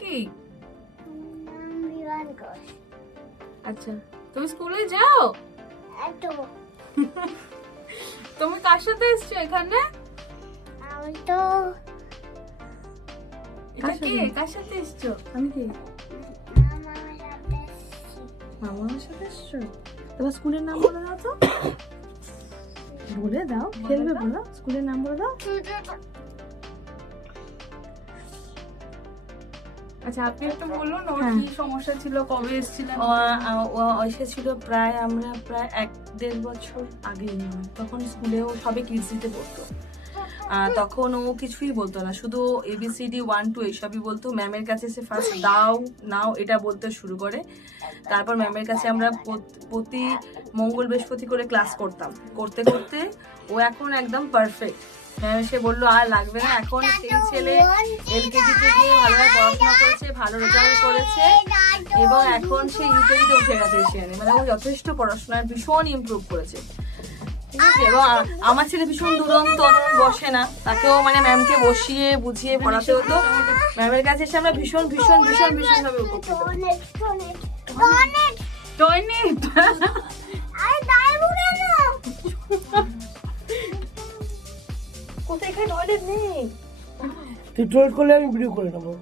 কি? আচ্ছা, তুমি স্কুলে যাও? তুমি কার সাথে এসছো এখানে? এটা কে? কার সাথে এসছো? আমি কি মামার সাথে এসছো? তোমার স্কুলের নাম বলে দাও তো। বলে দাও, খেলবে বলো, স্কুলের নাম বলে দাও। আচ্ছা, আপনি একটু বলুন ওর কি সমস্যা ছিল, কবে এসেছিলেন? ও এসেছিল আমরা প্রায় 1-1.5 বছর আগে। তখন স্কুলেও সবে কিডসিতে পড়তো। তখন ও কিছুই বলতো না, শুধু ABCD 1 2 এইসবই বলতো। ম্যামের কাছে সে ফার্স্ট দাও নাও এটা বলতে শুরু করে। তারপর ম্যামের কাছে আমরা প্রতি মঙ্গল বৃহস্পতি করে ক্লাস করতাম। করতে করতে ও এখন একদম পারফেক্ট। ম্যাম এসে বললো আর লাগবে না, এখন সেই ছেলে LKG থেকে ভালোভাবে পড়াশোনা করেছে, ভালো রেজাল্ট করেছে এবং এখন সে ইউকেজিতে উঠে গেছে এশিয়ানে। মানে ও যথেষ্ট পড়াশোনায় ভীষণ ইমপ্রুভ করেছে, ঠিক আছে। এবং আমার ছেলে ভীষণ দুরন্ত, বসে না, তাকেও মানে ম্যামকে বসিয়ে বুঝিয়ে পড়াতে হতো। ম্যামের কাছে এসে আমরা ভীষণ ভীষণ ভীষণ ভীষণ ভাবে উপকৃত। টয়লেট কোথায় এখানে টয়লেট নেই। তুই টয়লেট করলে আমি ভিডিও করে নেবো।